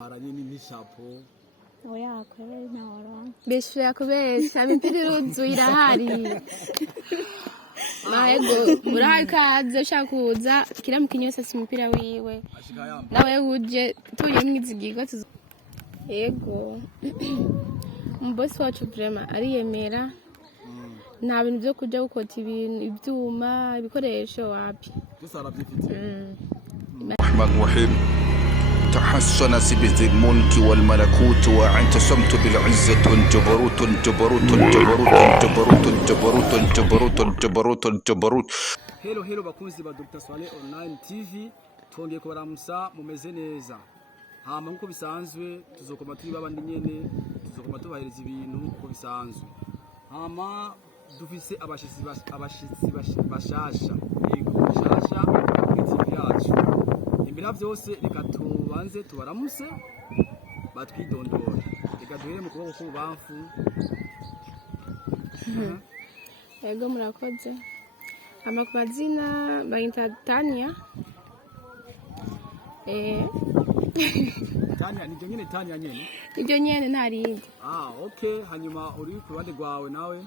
Aranyini n'ishapo. Oya kweli naora. Besho yakubesha imipira iruzuye irahari. Mahego urakaza shakuza kira mukinyose si umupira wiwe. Nawe uje tuye mwizigirwa yego. Umbosi wacu vraiment ariyemera. Nta bintu byo kujya gukota ibintu ibyuma ibikoresho wapi. Dusara byifite. Rahman Rahim. تحسن بذي الملك والملكوت واعتصمت بالعزة والجبروت الجبروت الجبروت الجبروت الجبروت الجبروت الجبروت الجبروت. Hello bakunzi ba Dr. Swale Online TV, twongeye kubaramusa mumeze neza. Hama nkuko bisanzwe tuzokoma turi babandi nyene, tuzokoma tubahereza ibintu uko bisanzwe. Hama dufise abashitsi bashasha. Yego bashasha kuri TV yacu. Imbere byose reka tubanze tubaramuse batwidondora. Reka duhere mu kuboko k'ubamfu. Yego murakoze. Amakazina bayita Tania. Tania ni nyene Tania nyene. Ibyo nyene ntari. Okay, hanyuma uri ku ruhande rwawe nawe?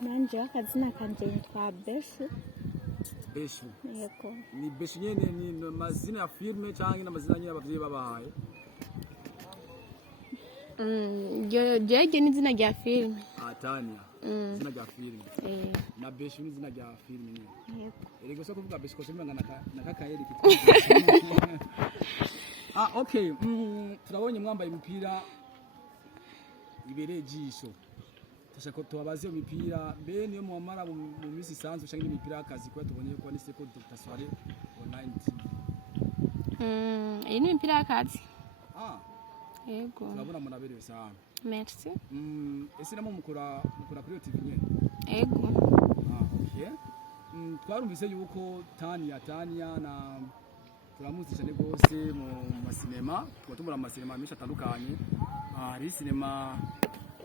Nanje akazina kanje nitwa Beshu. Beshu. Yego. Ni Beshu nyene ni mazina ya filme cyangwa n'amazina nyene abavyeyi babahaye? Jeje ni zina rya filme. Tania. Zina rya filme. Na Beshu ni zina rya filme nyene. Yego. Erego so kuvuga Beshu ko simanga na kakayeri kitu. Okay. Turabonye mwambaye imipira ibereye jisho. Tashaka tubabaze imipira mbe niyo mwamara mu minsi isanzwe cyangwa imipira y'akazi ko tubonye ko ni Seko Dr. Swale Online TV. Iyi ni imipira y'akazi. Yego. Turabona munaberewe sana. Merci. Ese namo mukora kuri TV nyene? Yego. Okay. Twarumvise yuko Tania na turamuzi cyane gose mu masinema, twatubura amasinema menshi atandukanye. Hari sinema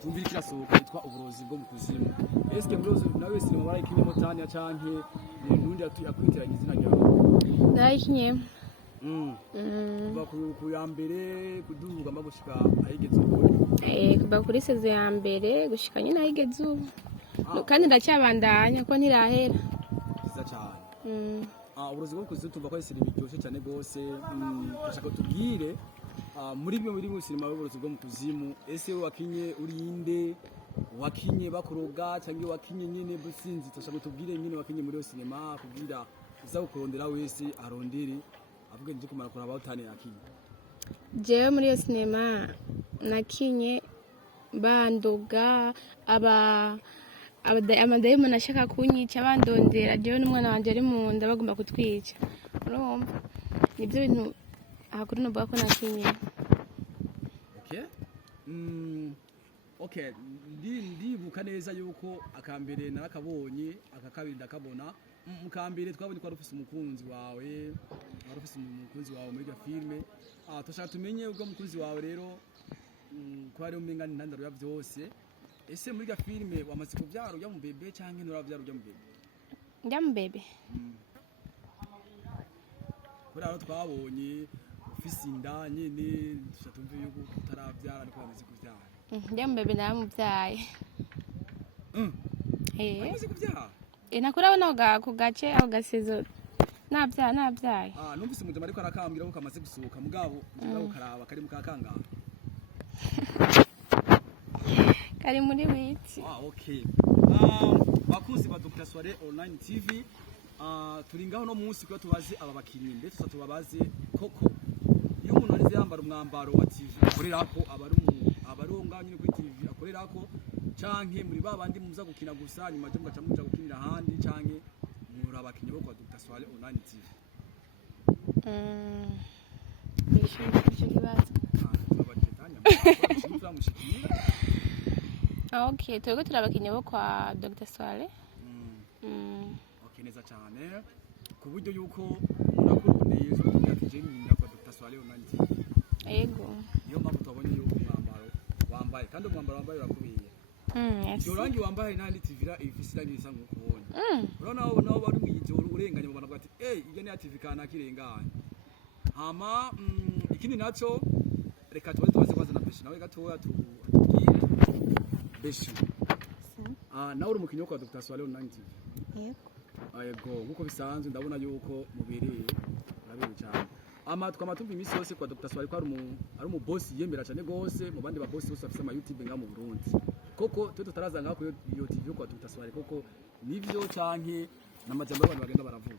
tumvira kirasohoka yitwa uburozi bwo mu kuzimu. Eske mburozi nawe sinema barayikinyemo Tania canke nundi yakwitiranye izina ryawe? Ndayikinye. Kuva ku ya mbere kuduga magushika ahigeze ubu. Kuva kuri sezo ya mbere gushika nyine ahigeze ubu. Kandi ndacyabandanya ko ntirahera. Kiza cyane. Uburozi bwo kuzimu tumva ko ari sinema iryoshe cyane gose. Ndashaka tubwire muri bimwe muri sinema y'uburozi bwo mu kuzimu, ese wakinye urinde wakinye bakoroga cyangwa wakinye nyene businzi? Tashaka tubwire nyene wakinye muri yo sinema kugira uza kurondera wese arondere avuge nje kumara kuraba utane yakinye. Jewe muri yo sinema nakinye bandoga amadayimoni ashaka kunyica bandondera jewe n'umwana wanje ari mu nda bagomba kutwica. Urumva nibyo bintu hakuri novuga ko nakinye. Okay, ndibuka neza yuko akambere narakabonye akakabiri ndakabona. Mukambere twabonye ko arufise umukunzi wawe, muri iyo filme. Toshaka tumenye ubwo umukunzi wawe rero ko ari umenga ntandaro ya byose. Ese muri iyo filme wamaze kubyara ujya mu bebe cyangwa nturabyara ujya mu bebe? Njya mu bebe. Kuri aho twabonye ufise inda nyene tushatumve yuko utarabyara ariko wamaze kubyara. Njya mu bebe namubyaye. Wamaze kubyara? Nakura bonaga ku gace aho gasezo nabyaye. Numvise umujama ariko arakambira ko kamaze gusohoka mugabo karaba kari mu kakangana. Kari muri witi. Okay. Bakunzi ba Dr. Swale Online TV, turi ngaho no munsi ko tubaze aba bakinyi mbe tubabaze koko iyo umuntu arize yambara umwambaro wa TV akorerako abaronga nyine kuri TV akorerako canke muri babandi muza gukina gusa nyuma cyo mugaca muja gukinira ahandi canke muri abakinyi bo kwa Dr. Swale Online TV. Icyo kibazo. Okay, twego turabakinyi bo kwa Dr. Swale. Okay, neza cyane. Ku buryo yuko unakurundeye zo yakije nyina kwa Dr. Swale Online TV. Yego. Niyo mpamvu twabonye yuko umwambaro wambaye kandi umwambaro wambaye urakubiye. Yes. Yorangi wambaye nandi TV ra ifisi rangi isa nk'ukubonye. Urabona bari mu yijoro urenganye mu bana bati iyo ni ya TV kana kirenganye. Hama ikindi naco reka tubaze kwanza na Beshi nawe gatoya tubwire Beshi nawe uri umukinnyi wo kwa Dr. Swale online TV. Yego nkuko bisanzwe ndabona yuko mubereye urabiri cyane twama tumva imisi yose kwa Dr. Swale ko ari umu boss yemera cyane gose mu bandi ba boss bose bafite ama YouTube nga mu Burundi koko twe tutaraza nga ko iyo TV kwa Dr. Swale koko nivyo canke n'amajambo y'abantu bagenda baravuga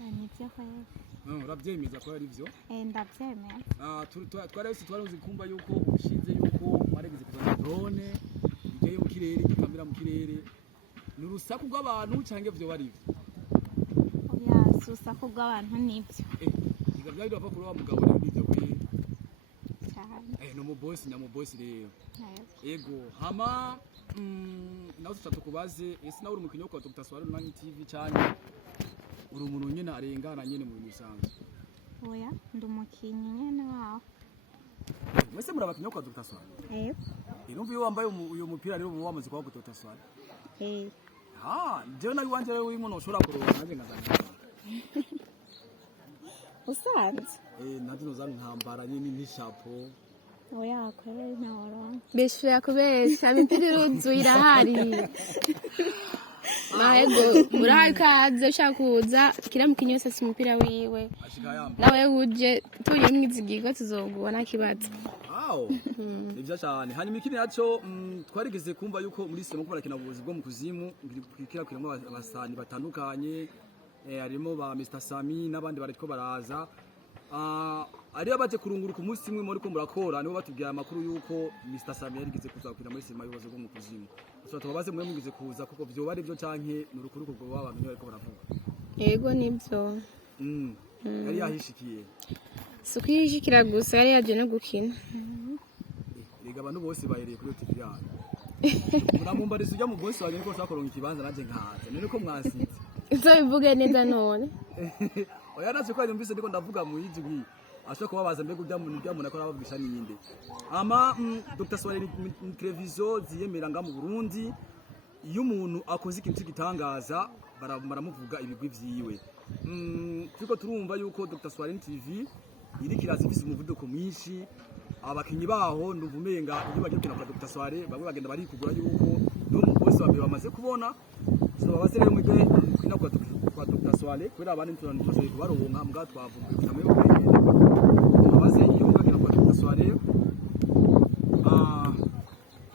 nivyo kweli urabyemeza ko ari byo ndabyemeza twarazi kumva yuko ushinze yuko mwaregeze kuzana drone igeye mu kirere ikamera mu kirere n'urusaku rw'abantu canke byo bari oya urusaku rw'abantu nibyo iga byari bapfa kuri wa mugabo rero nibyo kwe cyane no mu boss rero ego hama nawe tutatukubaze ese nawe uri umukinnyi wo kwa Dr. Swale online TV cyane uri umuntu nyene arengana nyene mu bintu bisanzwe oya ndi umukinnyi nyene waho mwese muri abakinnyi kwa Dr. Swale irumva iyo wambaye uyu mupira rero wamaze kwa Dr. Swale jewe nabi wanje rero uyu muntu ushobora kuronka nanjye ngazana usanze navyo nozana ntambara nyine n'ishapo oya kweli naoronka Beshi yakubesha imipira iruzuye irahari mahego urahari kaze ushaka kuza kira mukinnyi wese afite umupira wiwe nawe uje tuye mwizigirwa tuzogubona kibazo nivyo cyane hanyuma ikindi naco twarigeze kumva yuko muri semo ko barakina ubuvuzi bwo mu kuzimu kira kwiramo abasani batandukanye harimo ba Mr Sami n'abandi bariko baraza ari abaje kurunguruka umunsi umwe muri ko murakora nibo batubwiye amakuru yuko Mr Sami yarigeze kuza kwira muri semo y'ubuvuzi bwo mu kuzimu so tubabaze mwe mugize kuza kuko byo bari byo canke n'urukuruko rwo abantu bariko baravuga yego nibyo yari yahishikiye sukuyishikira gusa yari yaje no gukina rega abantu bose bayereye kuri TV yanyu muramumbariza ujya mu boss wanyu ko sakoronka ikibanza naje nkaza none ko mwasize izo bivuge neza none oya naje ko yumvise ndiko ndavuga mu yijwi ashaka kubabaza mbega ujya mu muntu akora bavugisha ninde ama Dr. Swale ni televiziyo ziyemera nga mu Burundi iyo umuntu akoze ikintu gitangaza baramuvuga ibigwi vyiwe turiko turumva yuko Dr. Swale TV iri kirazi ifise umuvuduko mwinshi abakinyi baho nduvumenga iyo bagiye kina kwa Dr. Swale bamwe bagenda bari kugura yuko no mu bose bamwe bamaze kubona so babase rero mwige kwina kwa Dr. Swale kubera abandi turantuzoye kubaronka mbwa twavuga kamwe babase iyo bagenda kwa Dr. Swale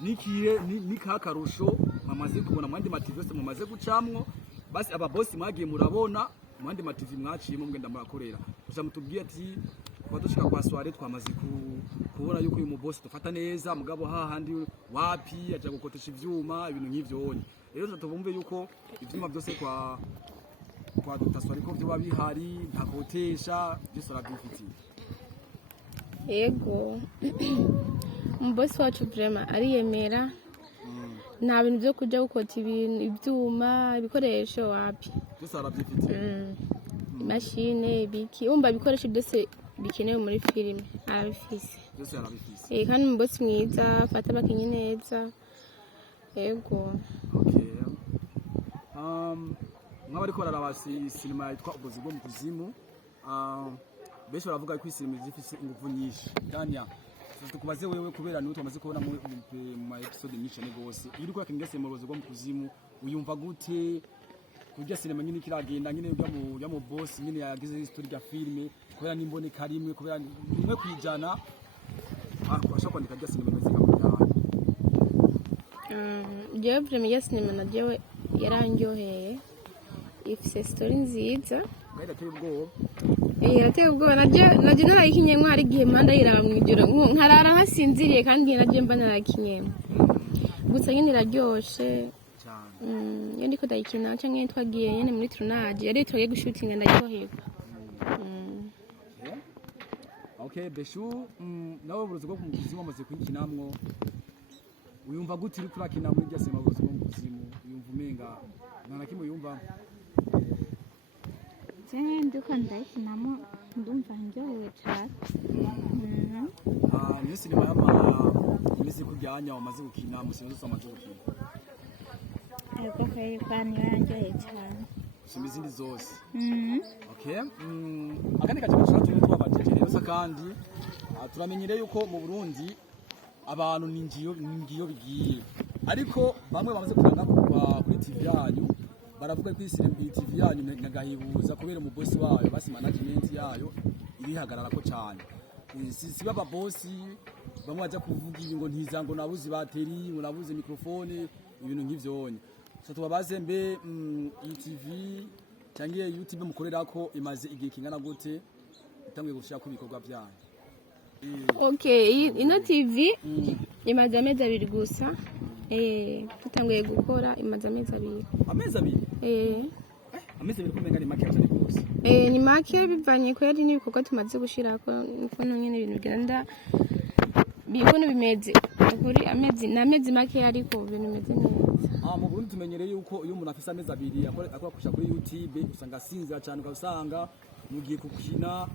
nikiye ni kakarusho bamaze kubona mwandi mativese mumaze gucamwo basi aba boss mwagiye murabona mwandi mativi mwaciyemo mugenda murakorera gusa mutubwiye ati dushika kwa Swale twamaze kubona yuko uyu mubosi dufata neza mugabo hahandi wapi aje gukotesha ivyuma ibintu nk'ivyo rero tutubumve yuko ivyuma byose kwa Dr. Swale ko byo babihari ntakotesha byose arabyifitiye yego umubosi wacu vraiment ariyemera nta bintu byo kujya gukota ibintu ibyuma ibikoresho wapi byose arabyifitiye machine biki umba ibikoresho byose bikenewe muri filime arabifise byose arabifise kandi umubosi mwiza fata abakinyi neza yego nk'abariko bararaba sinema yitwa ubuvuzi bwo mu kuzimu benshi baravuga ko sinema zifise ingufu nyinshi Tanya tukubaze wewe kubera niwe twamaze kubona mu ma episode nyinshi gose iyo uriko akinga sinema ubuvuzi bwo mu kuzimu uyumva gute kurya sinema nyine kiragenda nyine ujya mu boss nyine yagize history ya filme kubera nimboneka rimwe kubera rimwe kwijana ashaka kwandika rya sinema meze nk'aho jewe vraiment ya sinema na jewe yarangyoheye ifise story nziza yateye ubwoba naje narayikinye nko hari igihe mpanda yiraba mwijoro nkarara nkasinziriye kandi naje mba narakinye gusa nyine iraryoshe iyo ndiko ndayikina canke twagiye nyene muri tournage yari twagiye gushutinga ndaryoherwa okay Beshu nawe uburozi bwo kumukuzimu amaze kwikinamwo uyumva gute uri kurakina muri rya sinema uburozi bwo kumukuzimu uyumva umenga nta kimwe yumva ndiko ndayikinamo ndumva ndyohewe cyane niyo sinema y'amezi kujyanya umaze gukina musinzi amaze gukina ariko kweli kwani yarangyoheye cyane usoma izindi zose okay akandi kaje gashaka turi twabajeje rero kandi turamenyereye yuko mu Burundi abantu ni ngiyo bigiye, ariko bamwe bamaze kuranga kuri TV yanyu baravuga ko iyi TV yanyu nagahibuza kubera mu boss wayo basi management yayo ibihagarara ko cyane. Si baba boss bamwe baje kuvuga ngo ntizango nabuze bateri, ngo nabuze microphone, ibintu nk'ivyonye. So tubabaze mbe iyi TV cyangwa YouTube mukorera ko imaze igihe kingana gute itangiye gushaka ku bikorwa byanyu? Okay, ino TV imaze amezi 2 gusa. Tutanguye gukora imaze amezi 2. Amezi 2? Amezi 2 kumenga ni make cyane rwose. Ni make bivanye kweri n'ibikorwa tumaze gushirako nuko nyene ibintu bigenda bikono bimeze. Kuri amezi make ariko ibintu bimeze neza. Mu Burundi tumenyereye yuko iyo umuntu afise amezi 2 akora kusha kuri YouTube usanga sinzira cyane ukasanga mugiye kukina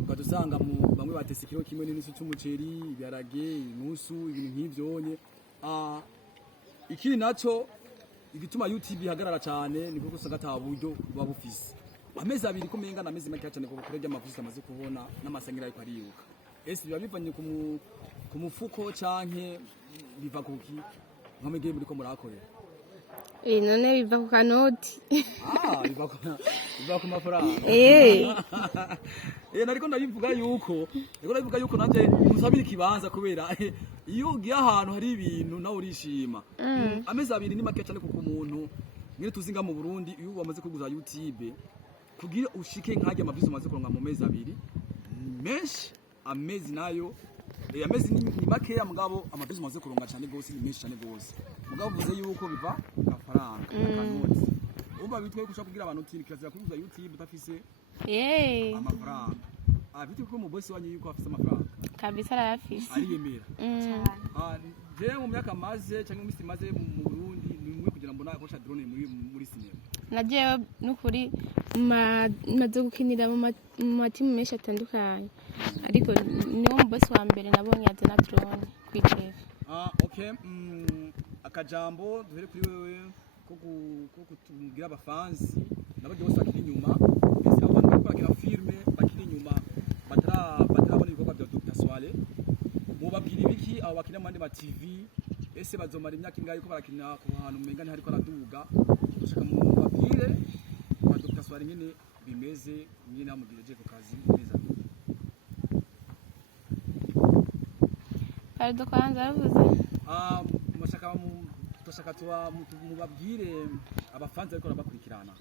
ukadusanga bamwe batese kiro kimwe n'inusu cy'umuceri, ibiharage, inusu, ibintu nk'ivyonye. Ikiri naco igituma YouTube ihagarara cyane ni kuko usanga ata buryo babufise. Amezi 2 kumenga na amezi make cyane kuko kurya amavuzi amaze kubona n'amasangira ariko ariyuka. Ese biba bivanye ku mufuko canke biva kuki nkamege muri ko murakorera? None biva ku kanoti. Biva ku mafaranga. Nariko ndabivuga yuko nanje musabira ikibanza kubera iyo ugiye ahantu hari ibintu nawe urishima. Amezi 2 ni make cyane kuko umuntu nyine tuzinga mu Burundi iyo wamaze kuguza YouTube kugira ushike nkajya amabizo maze kuronga mu mezi 2 menshi. Amezi nayo amezi ni make ya mugabo amabizo maze kuronga cyane gose ni menshi cyane gose. Mugabo uvuze yuko biva amafaranga kanoti. Umba bitwe kushaka kugira abantu utirikira kuguza YouTube utafise amafaranga. Bite ko mu boss wanyu yuko afise amafaranga kabisa arayafise ariyemera je mu myaka maze cyangwa imisi maze mu Burundi ni mwe kugira mbona akosha drone muri sinema. Naje nukuri maze gukinira mu matimu menshi atandukanye, ariko niwo mu boss wa mbere nabonye yaze na drone kwitera. Okay, akajambo duhere kuri wewe ko kutugira abafansi nabaje bose bakiri inyuma, ese abantu bakora filme bakiri inyuma batarabona ibikorwa bya Dr. Swale, mubabwira ibiki abo bakina mande ma TV? Ese bazomara imyaka ingahe ko barakina ku hantu umenga hariko araduga? Dushaka mu babwire kwa Dr. Swale nyene bimeze nyene amugireje ku kazi neza. Karido kwanza yavuze Turashaka mubabwire abafanzi ariko bakurikirana.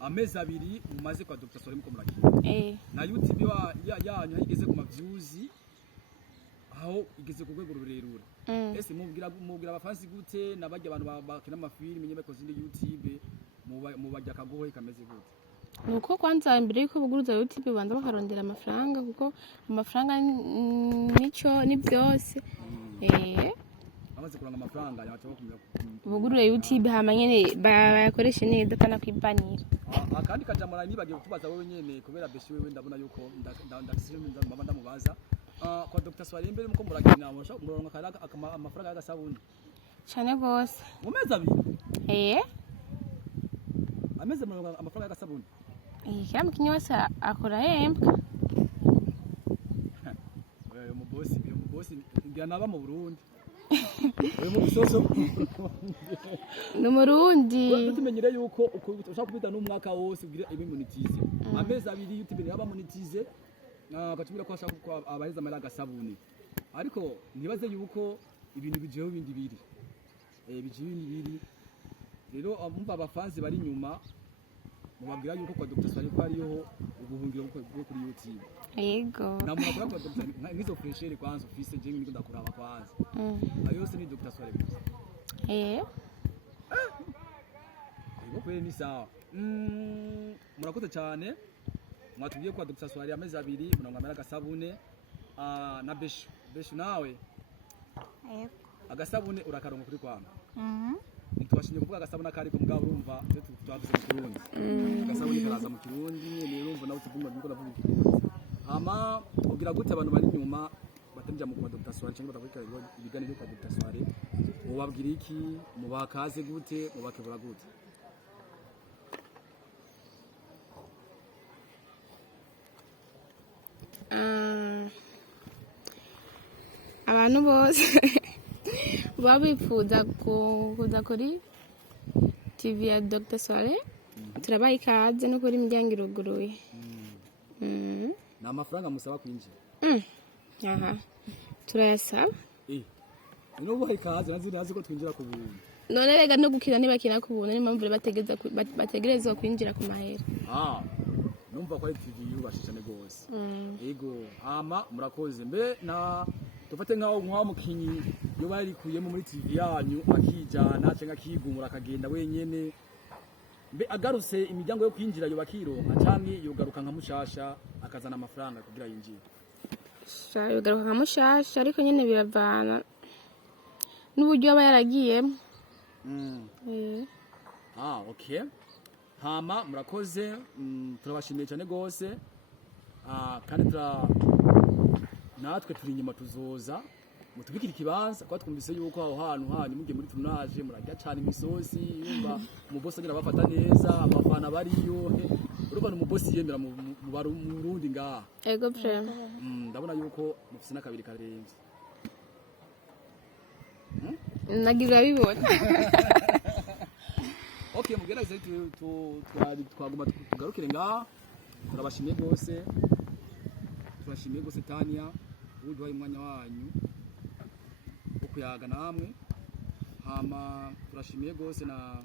Amezi 2 mumaze kwa Dr. Swale muko murakina. Na YouTube yanyu igeze ku views aho igeze ku rwego rurerure. Ese mubwira abafanzi gute nabajya abantu bakina amafilime nyine bakoze indi YouTube mubajya kagohe kameze gute? Nuko kwanza imbere yuko buguruza YouTube banza bakarondera amafaranga kuko amafaranga nico ni byose. Amaze kuranga amafaranga yabacho kumira bugurura YouTube hama nyene bayakoreshe neza kana kwibanira. Kandi kajamara nibagiye kutubaza wewe nyene kubera beshi wewe ndabona yuko ndakisije mama ndamubaza. Kwa Dr. Swale mbere muko murakina muronka karaga amafaranga y'agasabuni cyane gose mu mezi 2. Ameze muronka amafaranga y'agasabuni. Kira mukinyi wese akora hembwa. Wewe mu boss ngira naba mu Burundi. Wewe mu bisoso no Murundi tumenyere yuko ushaka kubita n'umwaka wose ugira ibimonetize. Amezi 2 YouTube yaba monetize gatumira ko ashaka ko abaheza amaraga sabuni, ariko ntibaze yuko ibintu bijeho bindi biri biri. Rero abumva abafanzi bari inyuma mubabwira yuko kwa Dr. Swale ko ariyo ubuhungiro bwo kuri YouTube. Yego namubwira kwa Dr. Ngizo freshere kwanza office je niko ndakuraba kwanza. Ayo se ni Dr. Swale. Yego kweli ni sawa. Murakoze cyane. Mwatubwiye kwa Dr. Swale amezi 2 munangamera agasabune na beshu nawe. Yego. Agasabune urakaronka kuri kwamba. Ntitwashinye kuvuga agasabune kari ko mugabo urumva cyo twavuze mu Kirundi. Agasabune karaza mu Kirundi nyene urumva nawe tuguma biko ndavuga Ikirundi. Ugira gute abantu bari inyuma batamija mu kwa Dr. Swale cyangwa batakurikira ibiganiro kwa Dr. Swale? Mubabwira iki? Mubakaze gute? Mubakebura gute? abantu bose baba bifuza kuza kuri TV ya Dr. Swale turabaha ikaze no kuri imiryango iruguruye. Ni amafaranga musaba kwinjira? Aha turayasaba. Ino ubaha ikaze nazi ko twinjira ku buntu. None rega no gukina ntibakina ku buntu, ni mpamvu bategerezwa kwinjira ku mahera. Numva ko ari TV yubashe cyane gose. Yego murakoze mbe na tufate nkaho mukinyi yo barikuyemo muri TV yanyu akijana cyangwa akigumura akagenda wenyene, mbe agarutse imiryango yo kwinjira yo bakironka cyangwa yogaruka nka mushasha akazana amafaranga kugira yinjire? Yogaruka nka mushasha ariko nyene biravana n'uburyo aba yaragiyemo. Okay. Murakoze, turabashimiye cyane gose. Kandi natwe turi inyuma tuzoza mutubikira ikibanza kwa twumvise yuko aho hantu hanyu mugiye muri tunaje murajya cyane imisosi yumva umubosi agira bafata neza amafana bariyo urumva n'umubosi yemera mu Burundi ngaha. Ego prem. Ndabona yuko mufise nakabiri karenze. Nagira bibona. Okay, mugerageze twaguma tugarukire ngaha. Turabashimiye gose. Turashimiye gose Tania uduhaye umwanya wanyu ukuyaga namwe. Turashimiye gose na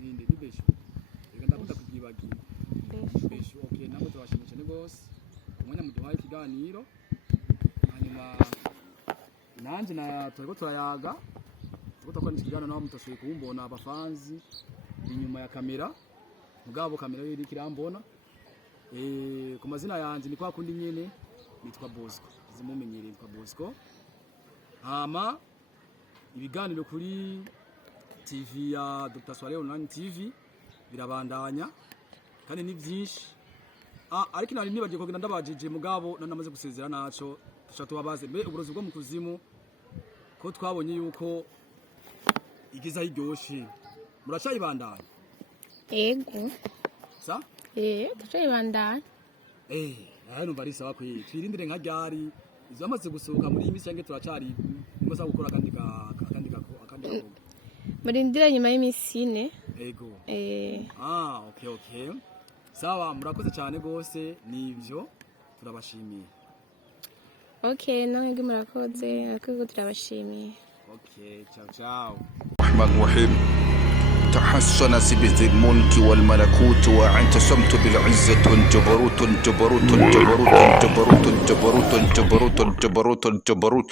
ninde Besho. Reka ndakunda kugibagira. Besho. Okay, namwe turashimiye cyane gose. Umwanya muduhaye ikiganiro. Hanyuma nanje na turiko turayaga. Tutakora ikiganiro nawe mutashoboye kumbona abafanzi inyuma ya kamera. Mugabo kamera yo iri kirambona. Ku mazina yanje ni kwa kundi nyene nitwa Bosco. Zimumenyereye nitwa Bosco. Ibiganiro kuri TV ya Dr. Swale Online TV birabandanya kandi ni byinshi. Ariko nari nibagiye kugenda ndabajije mugabo nanamaze gusezera naco tushatubabaze mbe uburozi bwo mu kuzimu ko twabonye yuko igiza hiryoshe muracayibandanya? Ego. Sa? Turayibandanya. Numva ari sawa kwe. Twirindire nka ryari izamaze gusohoka muri imisi yange turacari ngo sa gukora akandi gakora. Murindire nyuma y'imisi 4. Ego. Okay. Sawa murakoze cyane gose nivyo turabashimiye. Okay, nange murakoze nakwigo turabashimiye. Okay, ciao. الرحمن الرحيم تحسن بذي الملك والملكوت واعتصمت بالعزة جبروت جبروت جبروت جبروت جبروت جبروت جبروت جبروت